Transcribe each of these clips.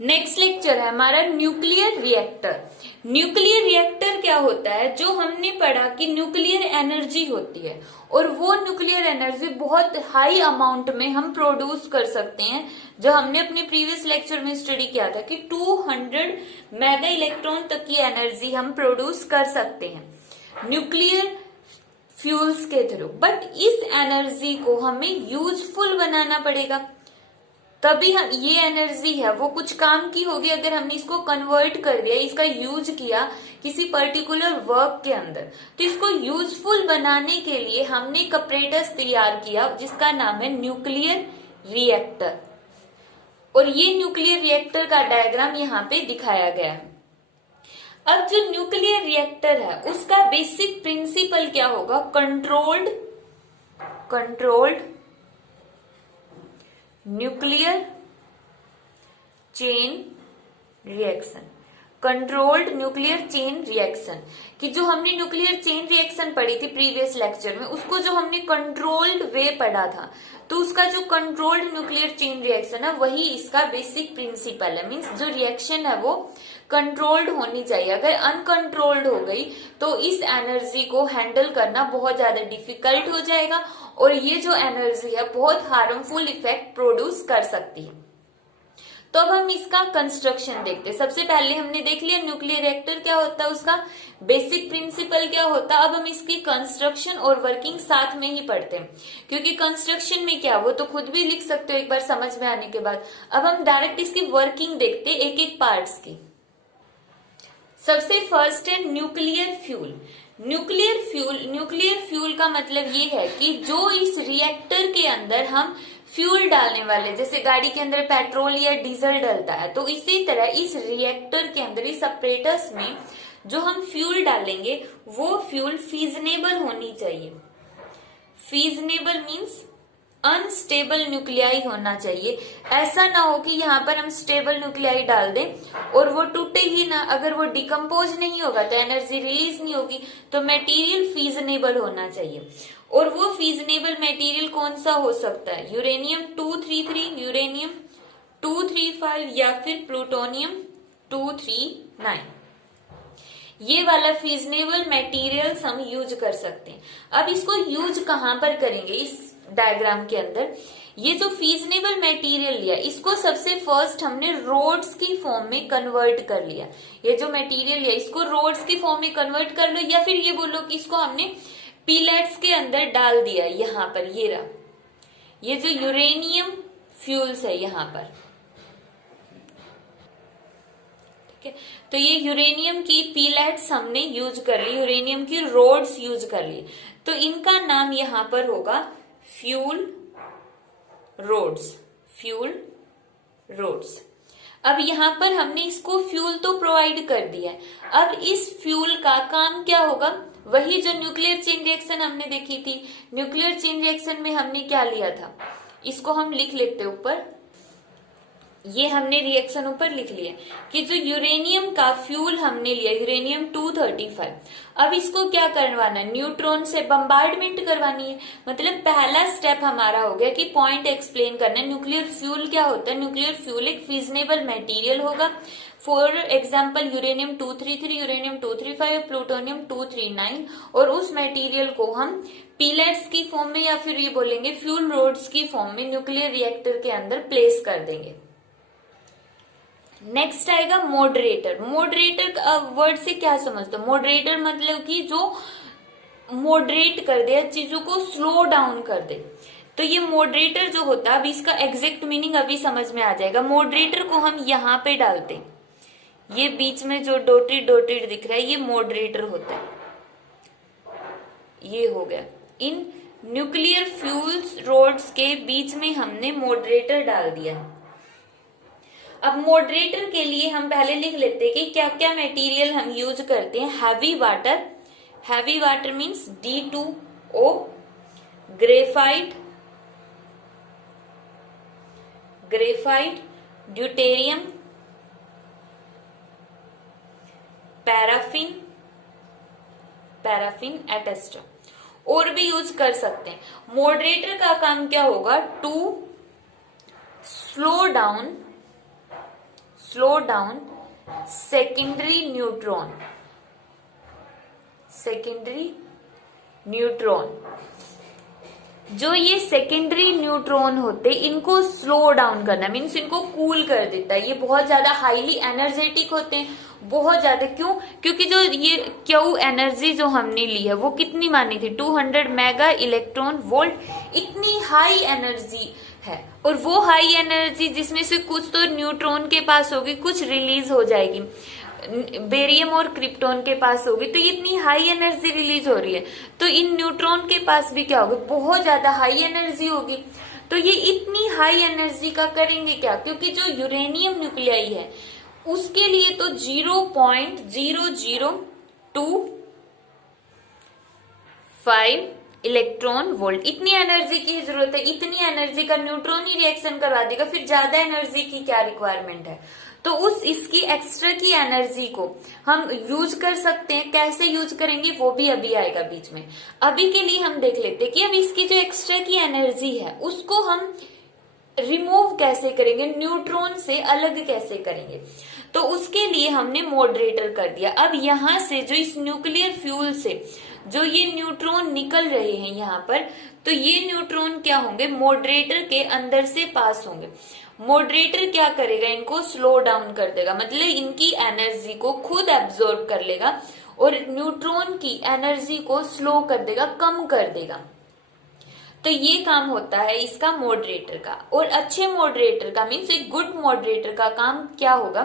Next lecture है हमारा nuclear reactor. Nuclear reactor क्या होता है? जो हमने पढ़ा कि न्यूक्लियर एनर्जी होती है और वो न्यूक्लियर एनर्जी बहुत हाई अमाउंट में हम प्रोड्यूस कर सकते हैं। जो हमने अपने प्रीवियस लेक्चर में स्टडी किया था कि 200 मेगा इलेक्ट्रॉन तक की एनर्जी हम प्रोड्यूस कर सकते हैं न्यूक्लियर फ्यूल्स के थ्रू। बट इस एनर्जी को हमें यूजफुल बनाना पड़ेगा, तभी हम ये एनर्जी है वो कुछ काम की होगी अगर हमने इसको कन्वर्ट कर दिया, इसका यूज किया किसी पर्टिकुलर वर्क के अंदर। तो इसको यूजफुल बनाने के लिए हमने एक apparatus तैयार किया जिसका नाम है न्यूक्लियर रिएक्टर। और ये न्यूक्लियर रिएक्टर का डायग्राम यहाँ पे दिखाया गया है। अब जो न्यूक्लियर रिएक्टर है उसका बेसिक प्रिंसिपल क्या होगा? Controlled nuclear chain reaction. Controlled nuclear chain reaction कि जो हमने न्यूक्लियर चेन रिएक्शन पढ़ी थी प्रीवियस लेक्चर में, उसको जो हमने कंट्रोल्ड वे पढ़ा था, तो उसका जो कंट्रोल्ड न्यूक्लियर चेन रिएक्शन है वही इसका बेसिक प्रिंसिपल है। मींस जो रिएक्शन है वो कंट्रोल्ड होनी चाहिए। अगर अनकंट्रोल्ड हो गई तो इस एनर्जी को हैंडल करना बहुत ज्यादा डिफिकल्ट हो जाएगा और ये जो एनर्जी है बहुत हार्मफुल इफेक्ट प्रोड्यूस कर सकती है। तो अब हम इसका कंस्ट्रक्शन देखते हैं। सबसे पहले हमने देख लिया न्यूक्लियर रिएक्टर क्या होता है, उसका बेसिक प्रिंसिपल क्या होता है। अब हम इसकी कंस्ट्रक्शन और वर्किंग साथ में ही पढ़ते हैं, क्योंकि कंस्ट्रक्शन में क्या वो तो खुद भी लिख सकते हो एक बार समझ में आने के बाद। अब हम डायरेक्ट इसकी वर्किंग देखते हैं एक एक पार्ट्स की। सबसे फर्स्ट है न्यूक्लियर फ्यूल। न्यूक्लियर फ्यूल का मतलब ये है कि जो इस रिएक्टर के अंदर हम फ्यूल डालने वाले, जैसे गाड़ी के अंदर पेट्रोल या डीजल डलता है, तो इसी तरह इस रिएक्टर के अंदर इस apparatus में जो हम फ्यूल डालेंगे वो फ्यूल फीजनेबल होनी चाहिए। फीजनेबल मीन्स अनस्टेबल न्यूक्लियाई होना चाहिए। ऐसा ना हो कि यहाँ पर हम स्टेबल न्यूक्लियाई डाल दें और वो टूटे ही ना। अगर वो डिकम्पोज नहीं होगा तो एनर्जी रिलीज नहीं होगी। तो मटेरियल फीजनेबल होना चाहिए। और वो फीजनेबल मटेरियल कौन सा हो सकता है? यूरेनियम 233, यूरेनियम 235 या फिर प्लूटोनियम 239। ये वाला फीजनेबल मटेरियल्स हम यूज कर सकते हैं। अब इसको यूज कहां पर करेंगे? इस डायग्राम के अंदर ये जो फीजनेबल मटेरियल लिया इसको सबसे फर्स्ट हमने रोड्स की फॉर्म में कन्वर्ट कर लिया। ये जो मटेरियल लिया इसको रोड्स की फॉर्म में कन्वर्ट कर लो, या फिर ये बोलो कि इसको हमने पिलेट्स के अंदर डाल दिया। यहाँ पर ये रहा, ये जो यूरेनियम फ्यूल्स है यहाँ पर, ठीक है। तो ये यूरेनियम की पिलेट्स हमने यूज कर ली, यूरेनियम की रोड्स यूज कर ली। तो इनका नाम यहाँ पर होगा फ्यूल रोड्स। अब यहाँ पर हमने इसको फ्यूल तो प्रोवाइड कर दिया है। अब इस फ्यूल का काम क्या होगा? वही जो न्यूक्लियर चेन रिएक्शन हमने देखी थी। न्यूक्लियर चेन रिएक्शन में हमने क्या लिया था, इसको हम लिख लेते ऊपर। ये हमने रिएक्शन ऊपर लिख लिया कि जो यूरेनियम का फ्यूल हमने लिया, यूरेनियम 235। अब इसको क्या करवाना है? न्यूट्रॉन से बम्बार्डमेंट करवानी है। मतलब पहला स्टेप हमारा हो गया कि पॉइंट एक्सप्लेन करना है। न्यूक्लियर फ्यूल क्या होता है? न्यूक्लियर फ्यूल एक फीजनेबल मटेरियल होगा। For example uranium 233, uranium 235, plutonium 239। और उस मटेरियल को हम पिलेट्स की फॉर्म में या फिर ये बोलेंगे फ्यूल रोड्स की फॉर्म में न्यूक्लियर रिएक्टर के अंदर प्लेस कर देंगे। नेक्स्ट आएगा मॉडरेटर। मॉडरेटर वर्ड से क्या समझते हो? मॉडरेटर मतलब कि जो मॉडरेट कर दे, चीजों को स्लो डाउन कर दे। तो ये मॉडरेटर जो होता है, अभी इसका एग्जैक्ट मीनिंग अभी समझ में आ जाएगा। मॉडरेटर को हम यहाँ पे डालते हैं, ये बीच में जो डॉटेड दिख रहा है ये मॉडरेटर होता है। ये हो गया। इन न्यूक्लियर फ्यूल्स रोड्स के बीच में हमने मॉडरेटर डाल दिया। अब मॉडरेटर के लिए हम पहले लिख लेते हैं कि क्या क्या मटेरियल हम यूज करते हैं। Heavy water means D2O, graphite, deuterium, paraffin एटेस्टर और भी यूज कर सकते हैं। मॉडरेटर का काम क्या होगा? To slow slow down secondary neutron, secondary neutron. जो ये सेकेंडरी न्यूट्रॉन होते इनको स्लो डाउन करना मीन्स इनको कूल कर देता है। ये बहुत ज्यादा हाईली एनर्जेटिक होते हैं, बहुत ज्यादा। क्यों? क्योंकि जो ये क्यू एनर्जी जो हमने ली है वो कितनी मानी थी, 200 मेगा इलेक्ट्रॉन वोल्ट। इतनी हाई एनर्जी है, और वो हाई एनर्जी जिसमें से कुछ तो न्यूट्रॉन के पास होगी, कुछ रिलीज हो जाएगी, बेरियम और क्रिप्टॉन के पास होगी। तो इतनी हाई एनर्जी रिलीज हो रही है, तो इन न्यूट्रॉन के पास भी क्या होगी, बहुत ज्यादा हाई एनर्जी होगी। तो ये इतनी हाई एनर्जी का करेंगे क्या, क्योंकि जो यूरेनियम न्यूक्लियाई है उसके लिए तो 0.0025 इलेक्ट्रॉन वोल्ट इतनी एनर्जी की जरूरत है। इतनी एनर्जी का न्यूट्रॉन ही रिएक्शन करवा देगा, फिर ज्यादा एनर्जी की क्या रिक्वायरमेंट है। तो उस इसकी एक्स्ट्रा की एनर्जी को हम यूज कर सकते हैं। कैसे यूज करेंगे वो भी अभी आएगा बीच में। अभी के लिए हम देख लेते हैं कि अब इसकी जो एक्स्ट्रा की एनर्जी है उसको हम रिमूव कैसे करेंगे, न्यूट्रॉन से अलग कैसे करेंगे। तो उसके लिए हमने मॉडरेटर कर दिया। अब यहां से जो इस न्यूक्लियर फ्यूल से जो ये न्यूट्रॉन निकल रहे हैं यहाँ पर, तो ये न्यूट्रॉन क्या होंगे, मॉडरेटर के अंदर से पास होंगे। मॉडरेटर क्या करेगा, इनको स्लो डाउन कर देगा, मतलब इनकी एनर्जी को खुद एब्जॉर्ब कर लेगा और न्यूट्रॉन की एनर्जी को स्लो कर देगा, कम कर देगा। तो ये काम होता है इसका मॉडरेटर का। और अच्छे मॉडरेटर का मीन्स एक गुड मॉडरेटर का काम क्या होगा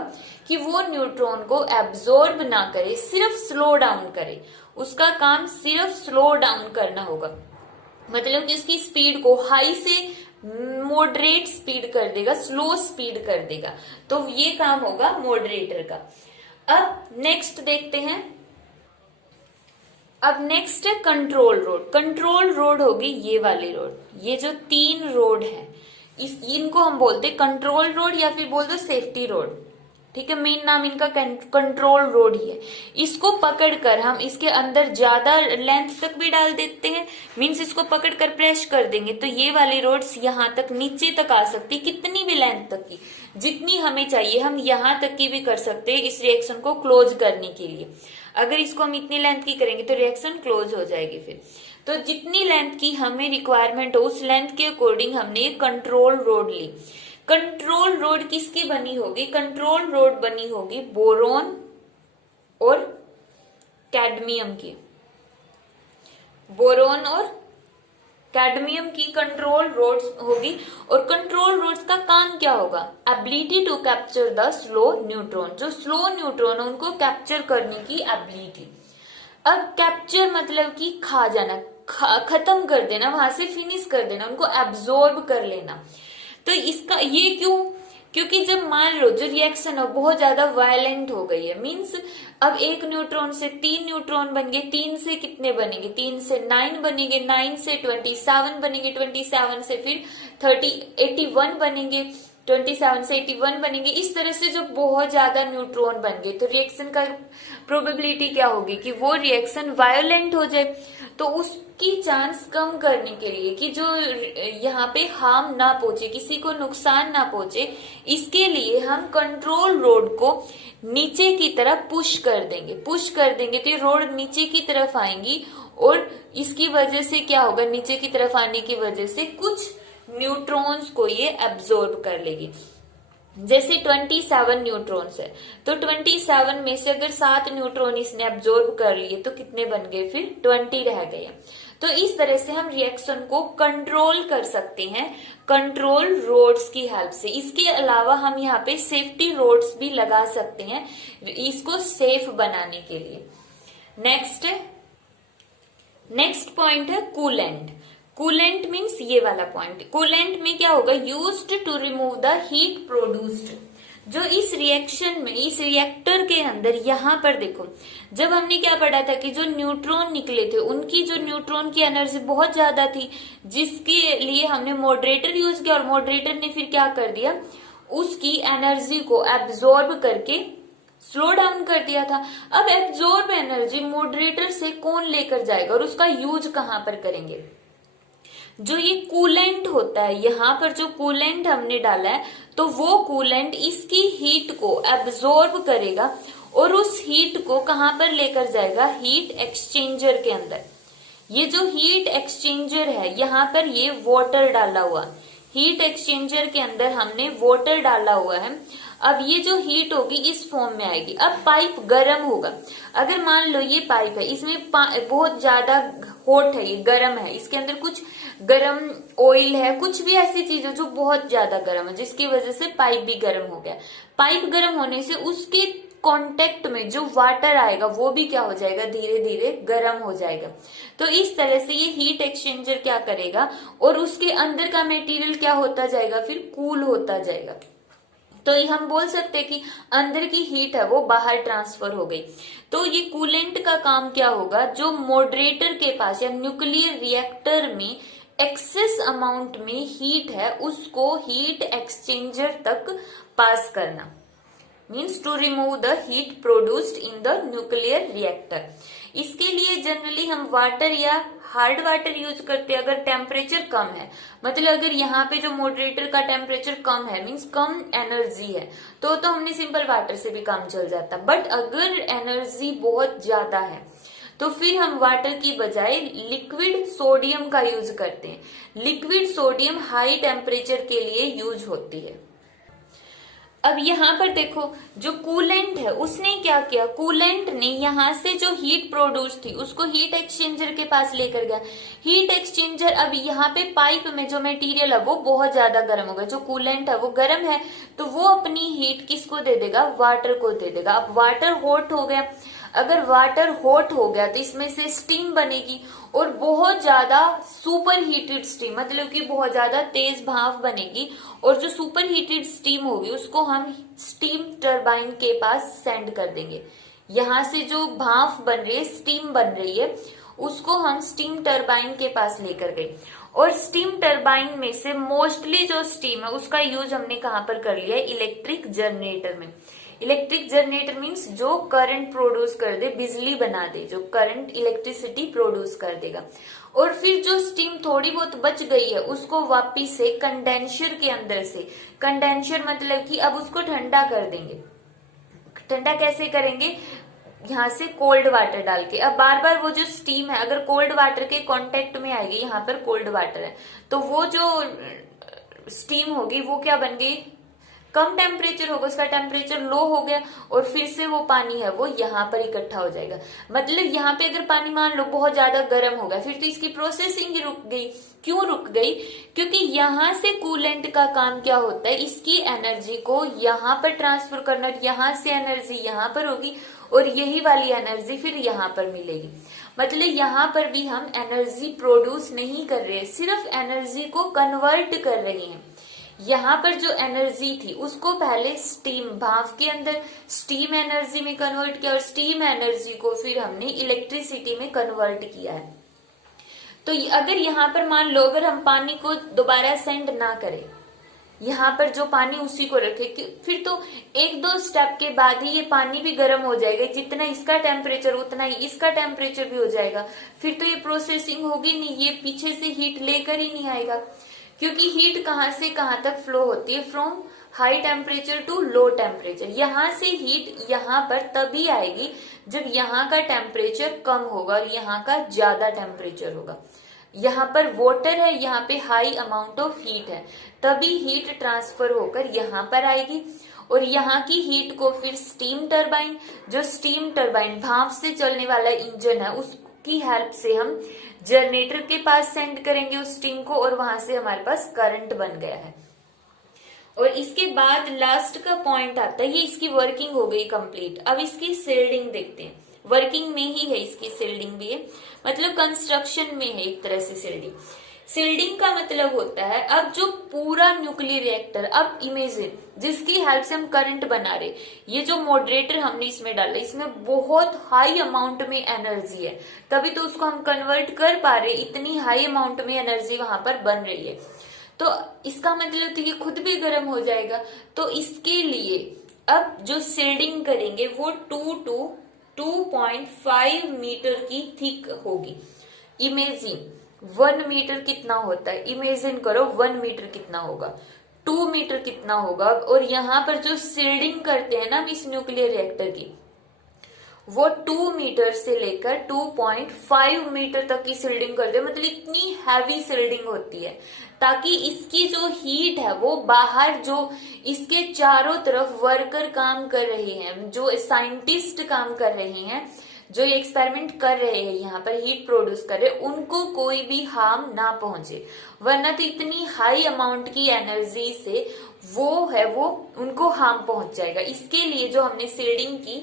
कि वो न्यूट्रॉन को एब्जॉर्ब ना करे, सिर्फ स्लो डाउन करे। उसका काम सिर्फ स्लो डाउन करना होगा, मतलब कि उसकी स्पीड को हाई से मॉडरेट स्पीड कर देगा, स्लो स्पीड कर देगा। तो ये काम होगा मॉडरेटर का। अब नेक्स्ट देखते हैं। अब नेक्स्ट है कंट्रोल रोड। कंट्रोल रोड होगी ये वाली रोड, ये जो 3 रोड है इनको हम बोलते हैं कंट्रोल रोड या फिर बोल दो सेफ्टी रोड। ठीक है, मेन नाम इनका कंट्रोल रोड ही है। इसको पकड़कर हम इसके अंदर ज्यादा लेंथ तक भी डाल देते हैं, मीन्स इसको पकड़कर प्रेस कर देंगे तो ये वाली रोड्स यहाँ तक नीचे तक आ सकती, कितनी भी लेंथ तक की, जितनी हमें चाहिए हम यहाँ तक की भी कर सकते हैं इस रिएक्शन को क्लोज करने के लिए। अगर इसको हम इतनी लेंथ की करेंगे तो रिएक्शन क्लोज हो जाएगी। फिर तो जितनी लेंथ की हमें रिक्वायरमेंट हो उस लेंथ के अकॉर्डिंग हमने कंट्रोल रोड ली। कंट्रोल रोड किसकी बनी होगी, कंट्रोल रोड बनी होगी बोरोन और कैडमियम की। बोरोन और कैडमियम की कंट्रोल रोड्स होगी। और कंट्रोल रोड्स का काम क्या होगा, ability to capture the slow neutron. जो स्लो न्यूट्रॉन है उनको कैप्चर करने की एबिलिटी। अब कैप्चर मतलब कि खा जाना, खत्म कर देना, वहां से फिनिश कर देना, उनको एब्जॉर्ब कर लेना। तो इसका ये क्यों, क्योंकि जब मान लो जो रिएक्शन है बहुत ज्यादा वायलेंट हो गई है, मींस अब एक न्यूट्रॉन से 3 न्यूट्रॉन बन गए, 3 से कितने बनेंगे, 3 से 9 बनेंगे, 9 से 27 बनेंगे, 27 से फिर 81 बनेंगे, 27 से 81 बनेंगे। इस तरह से जो बहुत ज्यादा न्यूट्रॉन बन गए तो रिएक्शन का प्रोबेबिलिटी क्या होगी कि वो रिएक्शन वायलेंट हो जाए। तो उसकी चांस कम करने के लिए कि जो यहाँ पे हार्म ना पहुंचे, किसी को नुकसान ना पहुंचे, इसके लिए हम कंट्रोल रोड को नीचे की तरफ पुश कर देंगे। पुश कर देंगे तो ये रोड नीचे की तरफ आएंगी और इसकी वजह से क्या होगा, नीचे की तरफ आने की वजह से कुछ न्यूट्रॉन्स को ये एब्जॉर्ब कर लेगी। जैसे 27 न्यूट्रॉन्स है तो 27 में से अगर 7 न्यूट्रॉन इसने एब्जॉर्ब कर लिए तो कितने बन गए, फिर 20 रह गए। तो इस तरह से हम रिएक्शन को कंट्रोल कर सकते हैं कंट्रोल रोड्स की हेल्प से। इसके अलावा हम यहाँ पे सेफ्टी रोड्स भी लगा सकते हैं इसको सेफ बनाने के लिए। नेक्स्ट पॉइंट है कूलेंट। कूलेंट मीन्स ये वाला पॉइंट। कूलेंट में क्या होगा, used to remove the heat produced. जो इस रिएक्शन में, इस रिएक्टर के अंदर यहाँ पर देखो, जब हमने क्या पढ़ा था कि जो न्यूट्रॉन निकले थे उनकी जो न्यूट्रॉन की एनर्जी बहुत ज्यादा थी, जिसके लिए हमने मॉडरेटर यूज किया और मॉडरेटर ने फिर क्या कर दिया, उसकी एनर्जी को एब्जॉर्ब करके स्लो डाउन कर दिया था। अब एब्जॉर्ब एनर्जी मॉडरेटर से कौन लेकर जाएगा और उसका यूज कहां पर करेंगे, जो ये कूलेंट होता है, यहाँ पर जो कूलेंट हमने डाला है, तो वो कूलेंट इसकी हीट को एब्जॉर्ब करेगा और उस हीट को कहां पर लेकर जाएगा, हीट एक्सचेंजर के अंदर। ये जो हीट एक्सचेंजर है, यहाँ पर ये वाटर डाला हुआ, हीट एक्सचेंजर के अंदर हमने वाटर डाला हुआ है। अब ये जो हीट होगी इस फॉर्म में आएगी। अब पाइप गर्म होगा। अगर मान लो ये पाइप है, इसमें बहुत ज्यादा हॉट है, ये गर्म है, इसके अंदर कुछ गर्म ऑयल है, कुछ भी ऐसी चीज है जो बहुत ज्यादा गर्म है, जिसकी वजह से पाइप भी गर्म हो गया। पाइप गर्म होने से उसके कांटेक्ट में जो वाटर आएगा वो भी क्या हो जाएगा, धीरे धीरे गर्म हो जाएगा। तो इस तरह से ये हीट एक्सचेंजर क्या करेगा और उसके अंदर का मटेरियल क्या होता जाएगा, फिर कूल होता जाएगा। तो ये हम बोल सकते हैं कि अंदर की हीट है वो बाहर ट्रांसफर हो गई। तो ये कूलेंट का काम क्या होगा, जो मॉडरेटर के पास या न्यूक्लियर रिएक्टर में एक्सेस अमाउंट में हीट है उसको हीट एक्सचेंजर तक पास करना, means to remove the heat produced in the nuclear reactor. इसके लिए जनरली हम वाटर या हार्ड वाटर यूज करते हैं अगर टेम्परेचर कम है। मतलब अगर यहाँ पे जो मॉडरेटर का टेम्परेचर कम है, मीन्स कम एनर्जी है, तो हमने सिंपल वाटर से भी काम चल जाता। बट अगर एनर्जी बहुत ज्यादा है तो फिर हम वाटर की बजाय लिक्विड सोडियम का यूज करते हैं। लिक्विड सोडियम हाई टेम्परेचर के लिए यूज होती है। अब यहाँ पर देखो, जो कूलेंट है उसने क्या किया, कूलेंट ने यहाँ से जो हीट प्रोड्यूस थी उसको हीट एक्सचेंजर के पास लेकर गया। हीट एक्सचेंजर, अब यहाँ पे पाइप में जो मटेरियल है वो बहुत ज्यादा गर्म होगा, जो कूलेंट है वो गर्म है, तो वो अपनी हीट किसको दे देगा, वाटर को दे देगा। अब वाटर हॉट हो गया, अगर वाटर हॉट हो गया तो इसमें से स्टीम बनेगी और बहुत ज्यादा सुपर हीटेड स्टीम, मतलब कि बहुत ज्यादा तेज भाप बनेगी, और जो सुपर हीटेड स्टीम होगी उसको हम स्टीम टरबाइन के पास सेंड कर देंगे। यहाँ से जो भाप बन रही है, स्टीम बन रही है, उसको हम स्टीम टरबाइन के पास लेकर गए। और स्टीम टरबाइन में से मोस्टली जो स्टीम है उसका यूज हमने कहाँ पर कर लिया है, इलेक्ट्रिक जनरेटर में। इलेक्ट्रिक जनरेटर मीन्स जो करंट प्रोड्यूस कर दे, बिजली बना दे, जो करंट इलेक्ट्रिसिटी प्रोड्यूस कर देगा। और फिर जो स्टीम थोड़ी बहुत बच गई है उसको वापिस से कंडेंसर के अंदर से, कंडेंसर मतलब कि अब उसको ठंडा कर देंगे। ठंडा कैसे करेंगे, यहाँ से कोल्ड वाटर डाल के। अब बार बार वो जो स्टीम है अगर कोल्ड वाटर के कांटेक्ट में आएगी, यहाँ पर कोल्ड वाटर है, तो वो जो स्टीम होगी वो क्या बन गई, कम टेम्परेचर होगा, उसका टेम्परेचर लो हो गया और फिर से वो पानी है वो यहाँ पर इकट्ठा हो जाएगा। मतलब यहाँ पे अगर पानी मान लो बहुत ज्यादा गर्म हो गया, फिर तो इसकी प्रोसेसिंग ही रुक गई। क्यों रुक गई, क्योंकि यहाँ से कूलेंट का काम क्या होता है, इसकी एनर्जी को यहाँ पर ट्रांसफर करना। यहाँ से एनर्जी यहाँ पर होगी और यही वाली एनर्जी फिर यहाँ पर मिलेगी। मतलब यहाँ पर भी हम एनर्जी प्रोड्यूस नहीं कर रहे, सिर्फ एनर्जी को कन्वर्ट कर रहे हैं। यहाँ पर जो एनर्जी थी उसको पहले स्टीम, भाप के अंदर स्टीम एनर्जी में कन्वर्ट किया और स्टीम एनर्जी को फिर हमने इलेक्ट्रिसिटी में कन्वर्ट किया है। तो अगर यहाँ पर मान लो अगर हम पानी को दोबारा सेंड ना करें, यहाँ पर जो पानी उसी को रखे, फिर तो एक दो स्टेप के बाद ही ये पानी भी गर्म हो जाएगा। जितना इसका टेम्परेचर उतना ही इसका टेम्परेचर भी हो जाएगा। फिर तो ये प्रोसेसिंग होगी नहीं, ये पीछे से हीट लेकर ही नहीं आएगा। क्योंकि हीट कहाँ से कहाँ तक फ्लो होती है, from high temperature to low temperature. यहाँ से हीट यहाँ पर तभी आएगी जब यहाँ का टेम्परेचर कम होगा और यहाँ का ज्यादा टेम्परेचर होगा। यहाँ पर वाटर है, यहाँ पे हाई अमाउंट ऑफ हीट है, तभी हीट ट्रांसफर होकर यहाँ पर आएगी। और यहाँ की हीट को फिर स्टीम टरबाइन, जो स्टीम टरबाइन भाप से चलने वाला इंजन है, उसकी हेल्प से हम जनरेटर के पास सेंड करेंगे उस स्टीम को, और वहां से हमारे पास करंट बन गया है। और इसके बाद लास्ट का पॉइंट आता है, ये इसकी वर्किंग हो गई कंप्लीट। अब इसकी शिल्डिंग देखते हैं। वर्किंग में ही है, इसकी शिल्डिंग भी है, मतलब कंस्ट्रक्शन में है एक तरह से शिल्डिंग। शिल्डिंग का मतलब होता है अब जो पूरा न्यूक्लियर रिएक्टर, अब इमेजिन जिसकी हेल्प से हम करंट बना रहे, ये जो मॉडरेटर हमने इसमें डाला, इसमें बहुत हाई अमाउंट में एनर्जी है, तभी तो उसको हम कन्वर्ट कर पा रहे, इतनी हाई अमाउंट में एनर्जी वहां पर बन रही है। तो इसका मतलब तो ये खुद भी गर्म हो जाएगा। तो इसके लिए अब जो शिल्डिंग करेंगे वो 2.5 मीटर की थिक होगी। इमेजिन 1 मीटर कितना होता है, इमेजिन करो 1 मीटर कितना होगा, 2 मीटर कितना होगा। और यहाँ पर जो सील्डिंग करते हैं ना हम इस न्यूक्लियर रिएक्टर की, वो 2 मीटर से लेकर 2.5 मीटर तक की सील्डिंग करते हैं। मतलब इतनी हैवी सील्डिंग होती है ताकि इसकी जो हीट है वो बाहर, जो इसके चारों तरफ वर्कर काम कर रहे हैं, जो साइंटिस्ट काम कर रहे हैं, जो ये एक्सपेरिमेंट कर रहे हैं, यहाँ पर हीट प्रोड्यूस कर रहे हैं, उनको कोई भी हार्म ना पहुंचे। वरना तो इतनी हाई अमाउंट की एनर्जी से वो उनको हार्म पहुंच जाएगा। इसके लिए जो हमने सील्डिंग की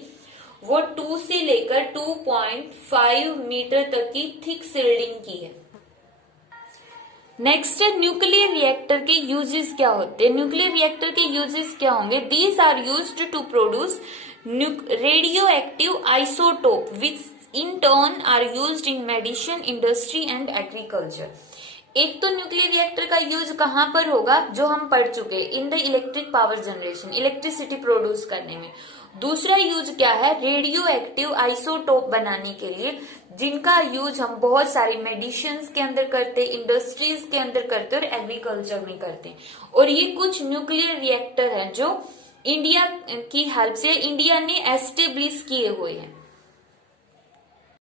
वो 2 से लेकर 2.5 मीटर तक की थिक सील्डिंग की है। नेक्स्ट है न्यूक्लियर रिएक्टर के यूजेस क्या होते हैं। न्यूक्लियर रिएक्टर के यूजेस क्या होंगे? These are used to produce radioactive isotope which in turn are used in medicine, industry and agriculture. एक तो न्यूक्लियर रिएक्टर का यूज कहां पर होगा, जो हम पढ़ चुके, in the electric power generation, electricity produce करने में। दूसरा यूज क्या है? रेडियो एक्टिव आइसोटोप बनाने के लिए, जिनका यूज हम बहुत सारी मेडिसिन के अंदर करते, इंडस्ट्रीज के अंदर करते और एग्रीकल्चर में करते हैं। और ये कुछ न्यूक्लियर रिएक्टर हैं जो इंडिया की हेल्प से इंडिया ने एस्टेब्लिश किए हुए हैं।